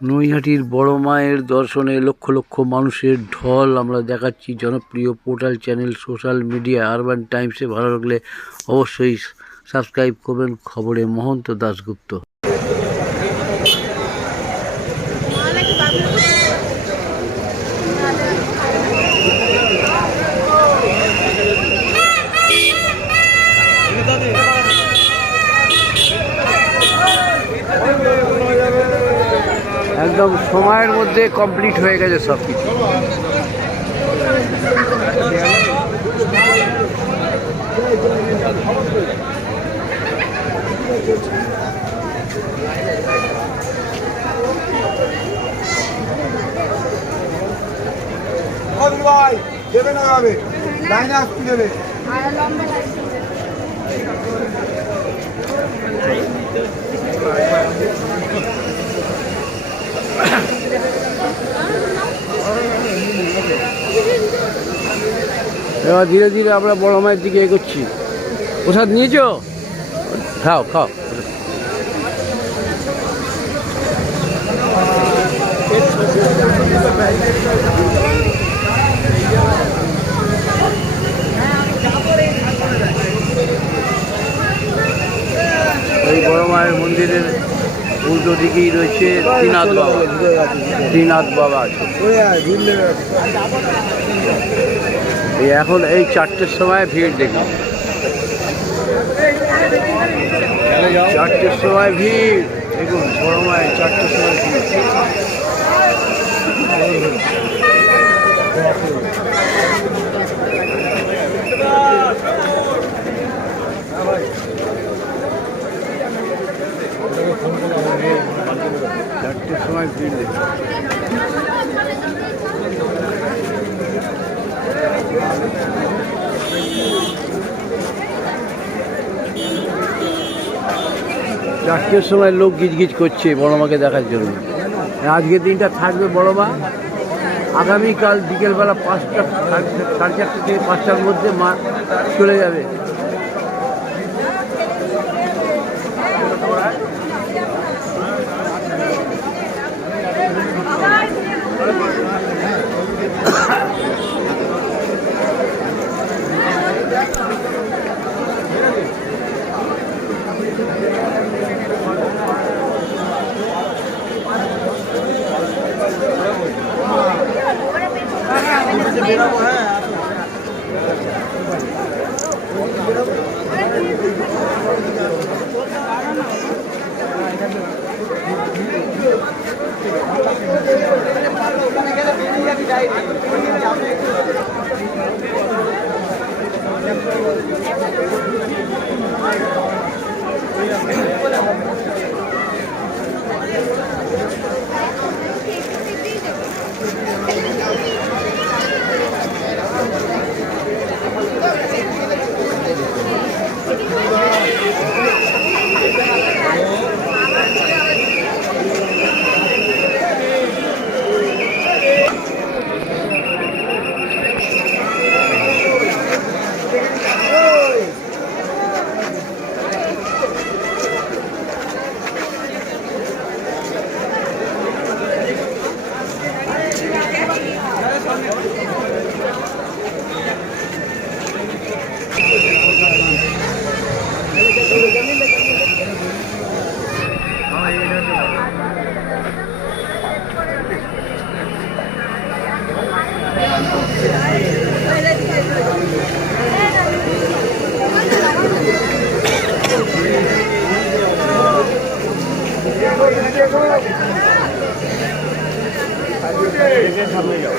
নৈহাটির বড় মায়ের দর্শনে লক্ষ লক্ষ মানুষের ঢল আমরা দেখাচ্ছি। জনপ্রিয় portal channel social media Urban টাইমসে ভালো লাগলে অবশ্যই সাবস্ক্রাইব করবেন। খবরে মহন্ত দাশগুপ্ত। একদম সময়ের মধ্যে কমপ্লিট হয়ে গেছে সব কিছু ভাই দেবে। এবার ধীরে ধীরে আমরা বড় মায়ের দিকে এগোচ্ছি। প্রসাদ নিয়েছো? খাও খাও। এই বড় মায়ের মন্দিরের উল্টো দিকেই রয়েছে শ্রীনাথ বাবা। শ্রীনাথ বাবা আছে। এখন এই চারটের সময় ভিড় দেখুন। চারটের সময় ভিড়। দেখুন মায়ের চারটের সময় ভিড়। চারটের সময় ভিড় দেখুন চারটের সময় লোক গিজগিজ করছে বড় মাকে দেখার জন্য। আজকের দিনটা থাকবে বড় মা আগামীকাল বিকেলবেলা পাঁচটা, সাড়ে চারটে থেকে পাঁচটার মধ্যে মা চলে যাবে।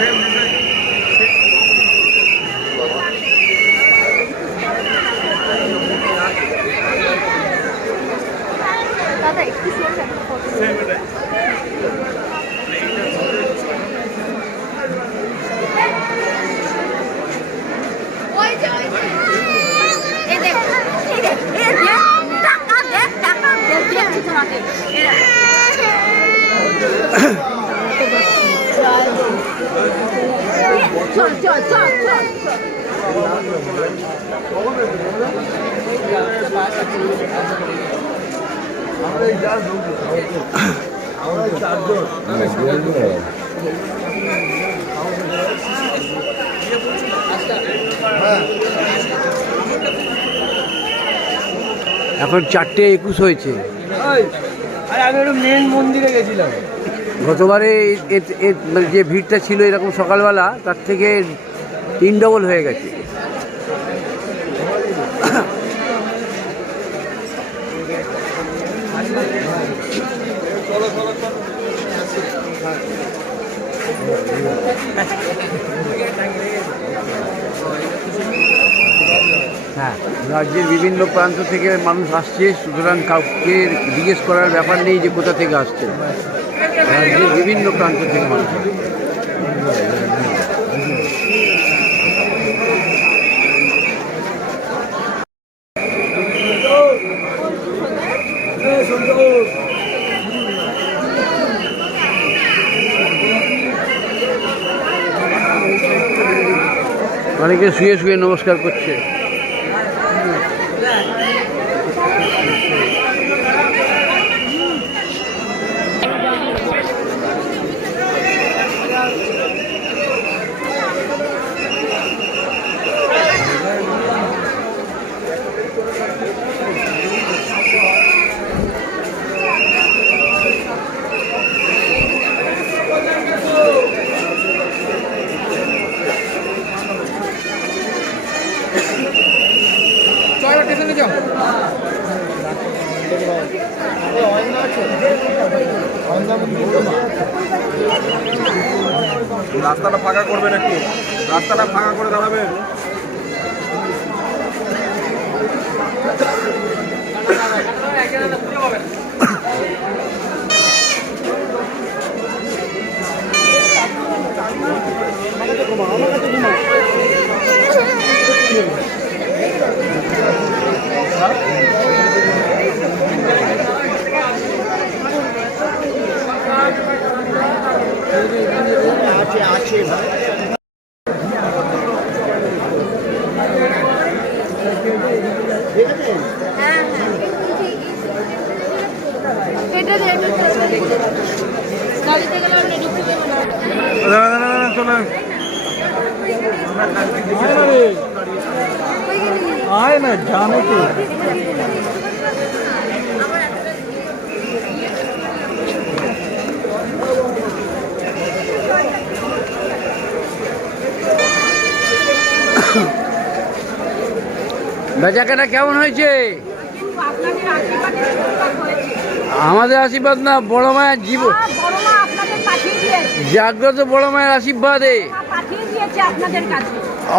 Trim, এখন চারটে একুশ হয়েছে। আমি একটু মেন মন্দিরে গেছিলাম। গতবারে মানে যে ভিড়টা ছিল এরকম সকালবেলা তার থেকে তিন ডবল হয়ে গেছে। হ্যাঁ রাজ্যের বিভিন্ন প্রান্ত থেকে মানুষ আসছে, সুতরাং কাউকে জিজ্ঞেস করার ব্যাপার নেই যে কোথা থেকে আসছে। রাজ্যের বিভিন্ন প্রান্ত থেকে মানুষ অনেকে শুয়ে শুয়ে নমস্কার করছে রাস্তাটা ফাঁকা করবেন একটু রাস্তাটা ফাঁকা করে দাঁড়াবেন হ্যাঁ হ্যাঁ এটা দিয়ে আমি গাড়িতে গেলে আমরা ঢুকতে দেবো না আয় না জানো তো বেচাকেনা কেমন হয়েছে? আমাদের আশীর্বাদ না বড় মায়ের জীব আর বড় মা আপনাদের পাঠিয়ে দিয়েছে। জাগ্রত বড় মায়ের আশীর্বাদে।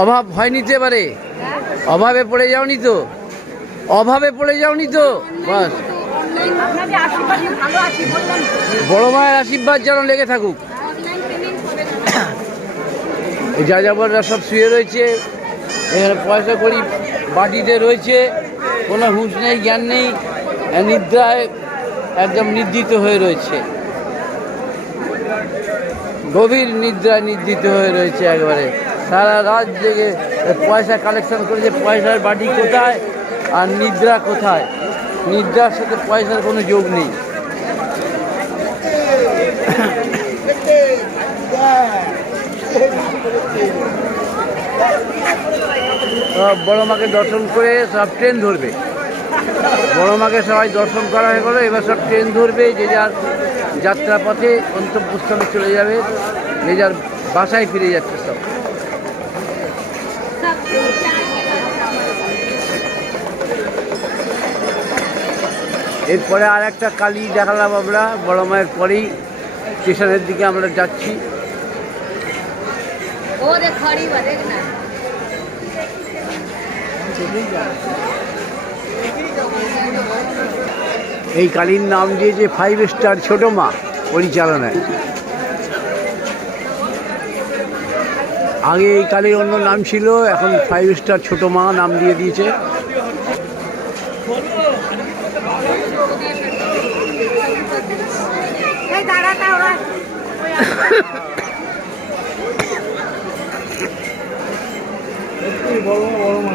অভাব হয় নিতে পারে হ্যাঁ। অভাবে পড়ে যাওনি তো? অভাবে পড়ে যাওনি তো? বাস। বড় মায়ের আশীর্বাদ যেন লেগে থাকুক। যা যাবররা সব শুয়ে রয়েছে। এখানে পয়সা করি বাটিতে রয়েছে কোনো হুঁশ নেই জ্ঞান নেই নিদ্রায় একদম নিদ্রিত হয়ে রয়েছে গভীর নিদ্রায় নিদ্রিত হয়ে রয়েছে একবারে সারা রাত জেগে পয়সা কালেকশন করেছে পয়সার বাটি কোথায় আর নিদ্রা কোথায় নিদ্রার সাথে পয়সার কোনো যোগ নেই সব বড় মাকে দর্শন করে সব ট্রেন ধরবে। বড় মাকে সবাই দর্শন করা হয়ে গেলো, এবার সব ট্রেন ধরবে, যে যার যাত্রাপথে গন্তব্যস্থলে চলে যাবে, যে যার বাসায় ফিরে যাচ্ছে সব। এরপরে আর একটা কালী দেখালাম আমরা, বড় মায়ের পরেই স্টেশনের দিকে আমরা যাচ্ছি। ও খড়ি না। এই কালীর নাম দিয়েছে ফাইভ স্টার ছোট মা পরিচালনায়। আগে এই কালীর অন্য নাম ছিল এখন ফাইভ স্টার ছোট মা নাম দিয়ে দিয়েছে। বড় বড়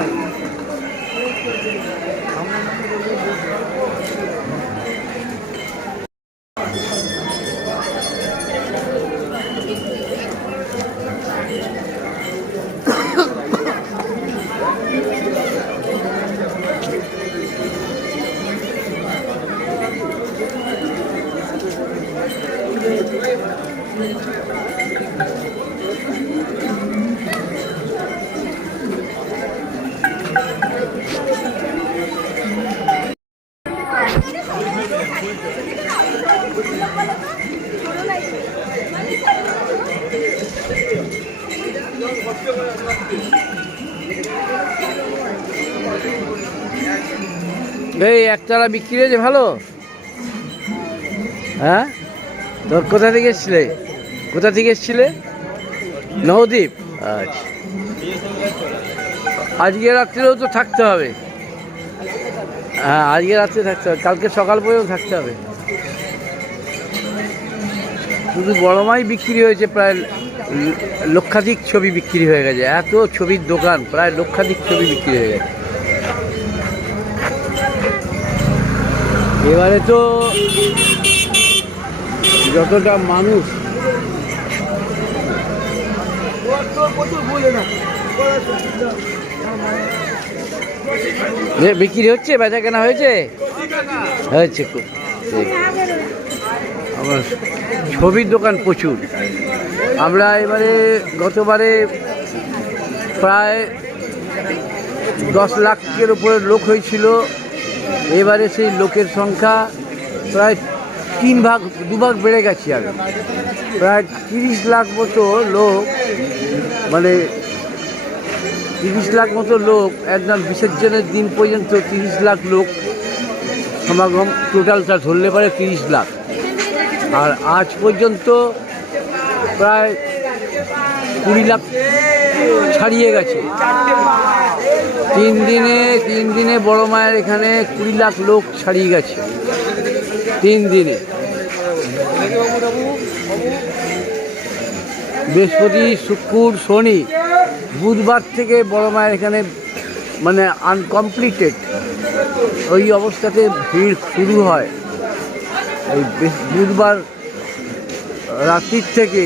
একতলা বিক্রি হয়েছে, ভালো? হ্যাঁ? তোর কোথা থেকে এসছিলে? কোথা থেকে এসছিলে? নবদ্বীপ? আচ্ছা। আজকে রাত্রেও তো থাকতে হবে। হ্যাঁ আজকে রাত্রে থাকতে হবে। কালকে সকাল পর্যন্ত থাকতে হবে। শুধু বড় মাই বিক্রি হয়েছে, প্রায় লক্ষাধিক ছবি বিক্রি হয়ে গেছে। এত ছবির দোকান, প্রায় লক্ষাধিক ছবি বিক্রি হয়ে গেছে। এবারে তো যতটা মানুষ বিক্রি হচ্ছে? বেচা কেনা হয়েছে হয়েছে আমার ছবির দোকান প্রচুর। আমরা এবারে গতবারে প্রায় দশ লাখের উপরে লোক হয়েছিল। এবারে সেই লোকের সংখ্যা প্রায় তিন ভাগ দুভাগ বেড়ে গেছে আর। প্রায় তিরিশ লাখ মতো লোক মানে তিরিশ লাখ মতো লোক, একদম বিসর্জনের দিন পর্যন্ত তিরিশ লাখ লোক সমাগম টোটালটা ধরলে পারে তিরিশ লাখ। আর আজ পর্যন্ত প্রায় কুড়ি লাখ ছাড়িয়ে গেছে। তিন দিনে তিন দিনে বড় মায়ের এখানে কুড়ি লাখ লোক ছাড়িয়ে গেছে। তিন দিনে। বৃহস্পতি, শুক্র, শনি বুধবার থেকে বড় মায়ের এখানে মানে আনকমপ্লিটেড। ওই অবস্থাতে ভিড় শুরু হয়। এই বুধবার রাত্রির থেকে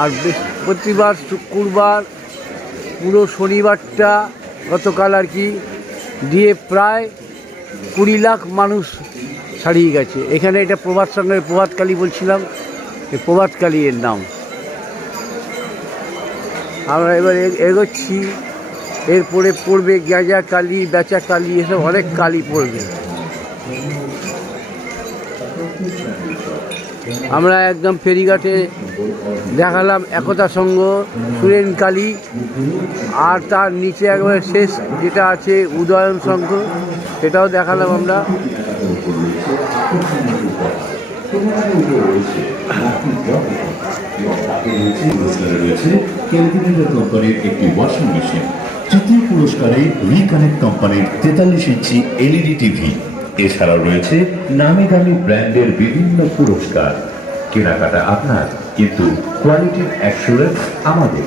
আর বৃহস্পতিবার, শুক্রবার পুরো শনিবারটা গতকাল আর কি দিয়ে প্রায় কুড়ি লাখ মানুষ ছাড়িয়ে গেছে। এখানে এটা প্রভাত সঙ্গে প্রভাতকালী বলছিলাম প্রভাতকালী এর নাম। আমরা এবার এগোচ্ছি, এরপরে পড়বে গেঁজা কালী বেচা কালী, এসব অনেক কালী পড়বে। আমরা একদম ফেরিঘাটে দেখালাম একতা সঙ্গ, সুরেন কালী আর তার নিচে একবারে শেষ যেটা আছে উদয়ন সংঘ, সেটাও দেখালাম আমরা। কোম্পানির একটি মেশিন পুরস্কারে কোম্পানির তেতাল্লিশ ইঞ্চি এলইডি টিভি। এছাড়াও রয়েছে নামি দামি ব্র্যান্ডের বিভিন্ন পুরস্কার। কেনাকাটা আপনার, কিন্তু কোয়ালিটির আমাদের।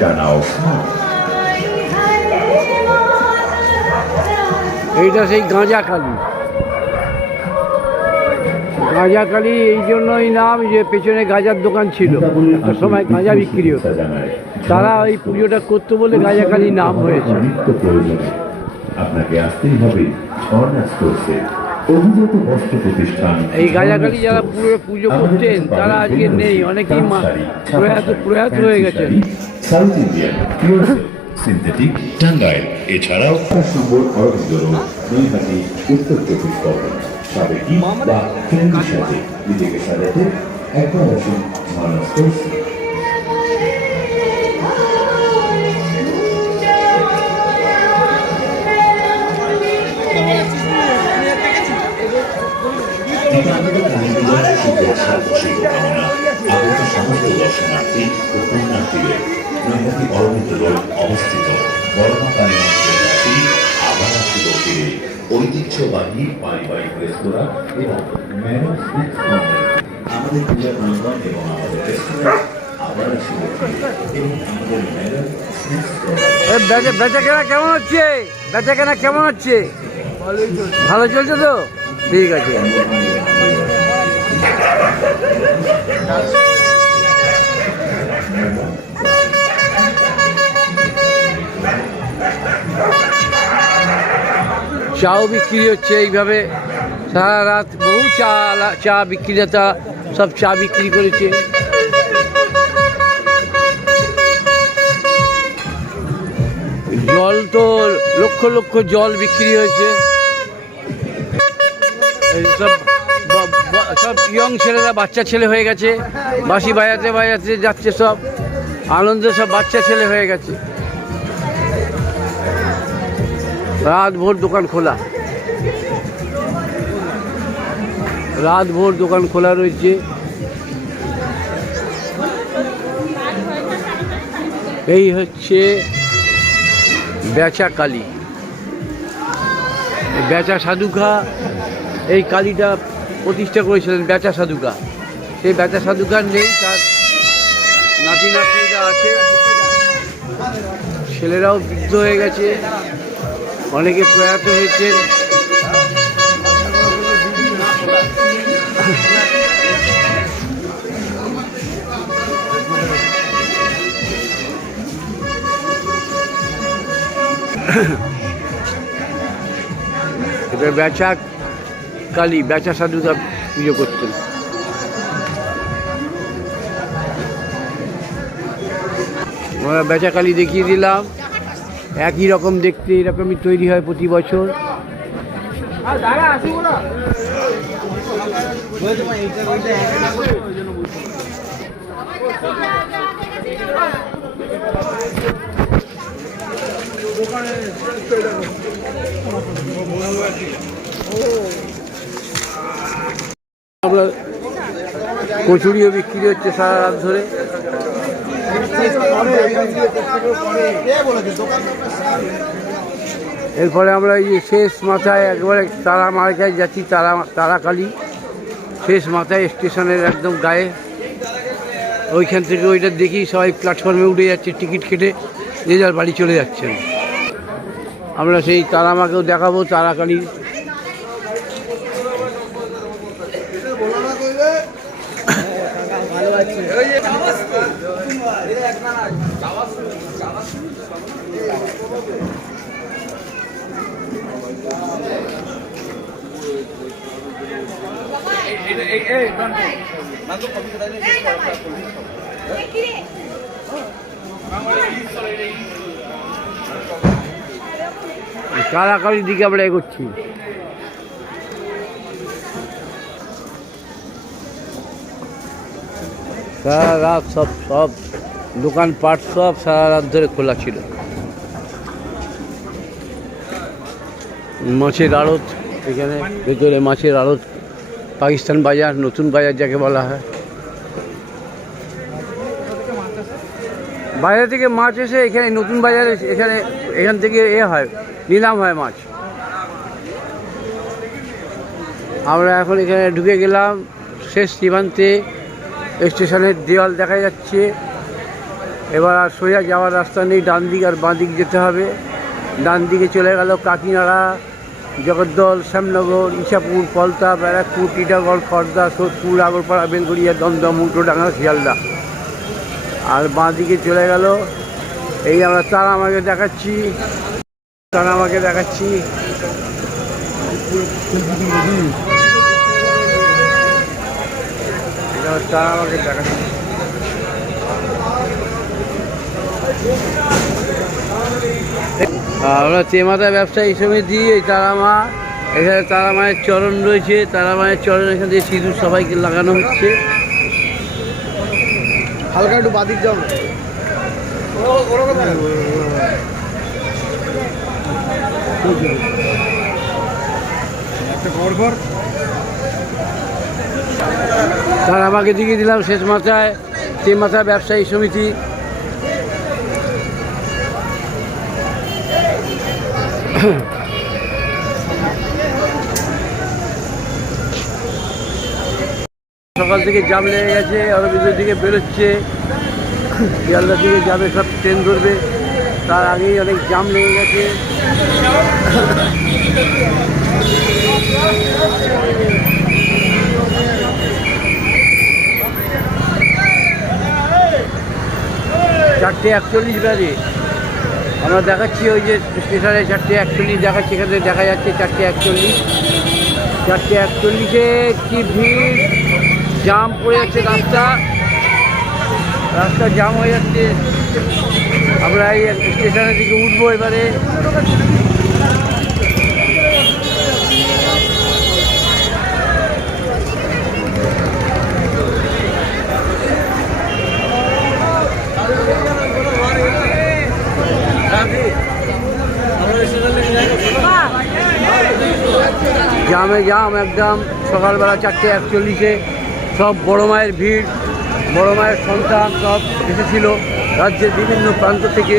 জানাও এইটা সেই গাঁজা কালী। গাঁজাকালি এই জন্যই নাম যে পেছনে গাঁজার দোকান ছিল। একটা সময় গাঁজা বিক্রি হতো। তারা ওই পুজোটা করতো বলে গাঁজাকালি নাম হয়েছে। অভিজাত বস্ত্র প্রতিষ্ঠান এই যারা পুরো পুজো করতেন, তারা আজকে নেই। অনেকেই প্রয়াত প্রয়াত হয়ে গেছেন। সিনথেটিক টাঙ্গাইল এছাড়াও নম্বর অরবিন্দ রোড নৈহাটি উত্তর চব্বিশ পরগনা সাবেকি বা ট্রেন্ডের সাথে নিজেকে সাজাতে একবার আসুন কালীপূজার শুভেচ্ছা ও শুভকামনা আগত সমস্ত দর্শনার্থী ও পুণ্যার্থীদের নৈহাটি অরবিন্দ ঐতিহ্যবাহী পারিবারিক রেস্তোরাঁ এবং আমাদের এবং আমাদের রেস্টুরেন্ট আবার আসিল এবং আমাদের ম্যারো বেচা বেচা কেমন হচ্ছে? বেচা কেনা কেমন হচ্ছে? ভালো চলছে তো? ঠিক আছে। চাও বিক্রি হচ্ছে এইভাবে। সারা রাত বহু চা চা বিক্রেতা সব চা বিক্রি করেছে। জল তো লক্ষ লক্ষ জল বিক্রি হয়েছে। সব সব ইয়ং ছেলেরা, বাচ্চা ছেলে হয়ে গেছে। বাসি বাজাতে বাজাতে যাচ্ছে সব। আনন্দে সব বাচ্চা ছেলে হয়ে গেছে। রাত ভোর দোকান খোলা। রাত ভোর দোকান খোলা রয়েছে। এই হচ্ছে বেচা কালী। বেচা সাধুকা, এই কালীটা প্রতিষ্ঠা করেছিলেন বেচা সাধুকা। সেই বেচা সাধুকা নেই, তার নাতি নাতনিরা আছে। ছেলেরাও বৃদ্ধ হয়ে গেছে। অনেকে প্রয়াত হয়েছেন। এবার বেচা কালী, বেচা সাধুকা পুজো করতেন। আমরা বেচা কালী দেখিয়ে দিলাম। একই রকম দেখতে এরকমই তৈরি হয় প্রতি বছর। আমরা কচুরিও বিক্রি হচ্ছে সারা রাত ধরে। এরপরে আমরা এই শেষ মাথায় একবারে তারা মার্কায় যাচ্ছি, তারা, তারাকালী। শেষ মাথায় স্টেশনের একদম গায়ে। ওইখান থেকে ওইটা দেখি সবাই প্ল্যাটফর্মে উঠে যাচ্ছে টিকিট কেটে যে যার বাড়ি চলে যাচ্ছেন। আমরা সেই তারামাকেও দেখাবো, তারাকালী তারাকালীর দিকে আমরা এগোচ্ছি। সারা রাত সব সব দোকানপাট সব সারা রাত ধরে খোলা ছিল। মাছের আড়ত এখানে, ভেতরে মাছের আড়ত পাকিস্তান বাজার, নতুন বাজার যাকে বলা হয়। বাইরে থেকে মাছ এসে এখানে নতুন বাজারে এখানে, এখান থেকে এ হয়, নিলাম হয় মাছ। আমরা এখন এখানে ঢুকে গেলাম, শেষ সীমান্তে, স্টেশনের দেওয়াল দেখা যাচ্ছে। এবার আর সোজা যাওয়ার রাস্তা নেই ডান দিক আর বাঁ দিক যেতে হবে। ডান দিকে চলে গেল কাকিনাড়া। জগদ্দল, শ্যামনগর ইছাপুর পলতা ব্যারাকপুর, টিটাগড় খড়দা সোদপুর, আগরপাড়া, বেলগড়িয়া, দমদম, উল্টোডাঙ্গা, শিয়ালদা। আর বাঁ দিকে চলে গেল। এই আমরা তারা আমাকে দেখাচ্ছি। তারা আমাকে দেখাচ্ছি। তারা আমাকে দেখাচ্ছি। আমরা চেমাতা ব্যবসায়ী সমিতি এই তারামা। এখানে তারা মায়ের চরণ রয়েছে তারা মায়ের চরণ এখান থেকে সিঁদুর সবাইকে লাগানো হচ্ছে। হালকা একটু বাদিক যাও। তারা আমাকে দেখিয়ে দিলাম শেষ মাথায়। চেমাতা ব্যবসায়ী সমিতি। সকাল থেকে জাম লেগে গেছে আরও ভিতর দিকে বেরোচ্ছে। শিয়ালদার দিকে যাবে, সব ট্রেন ধরবে। তার আগেই অনেক জাম লেগে গেছে। চারটে একচল্লিশ বাজে। আমরা দেখাচ্ছি ওই যে স্টেশনে চারটে একচল্লিশ, দেখাচ্ছি এখানে দেখা যাচ্ছে চারটে একচল্লিশ। চারটে একচল্লিশে কি ভিড়? জাম পড়ে যাচ্ছে রাস্তা। রাস্তা জাম হয়ে যাচ্ছে। আমরা এই স্টেশনের দিকে উঠবো এবারে। জামে জাম একদম সকালবেলা চারটে একচল্লিশে সব বড় মায়ের ভিড়, বড় মায়ের সন্তান সব এসেছিল। রাজ্যের বিভিন্ন প্রান্ত থেকে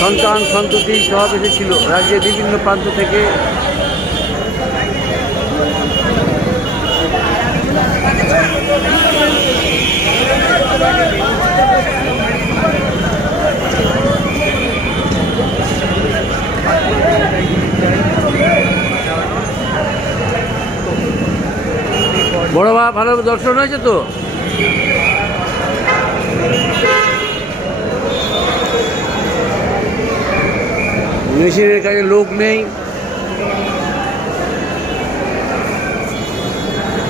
সন্তান, সন্ততি সব এসেছিল। রাজ্যের বিভিন্ন প্রান্ত থেকে। বড় মা ভালো দর্শন হয়েছে তো? মেশিনের কাছে লোক নেই।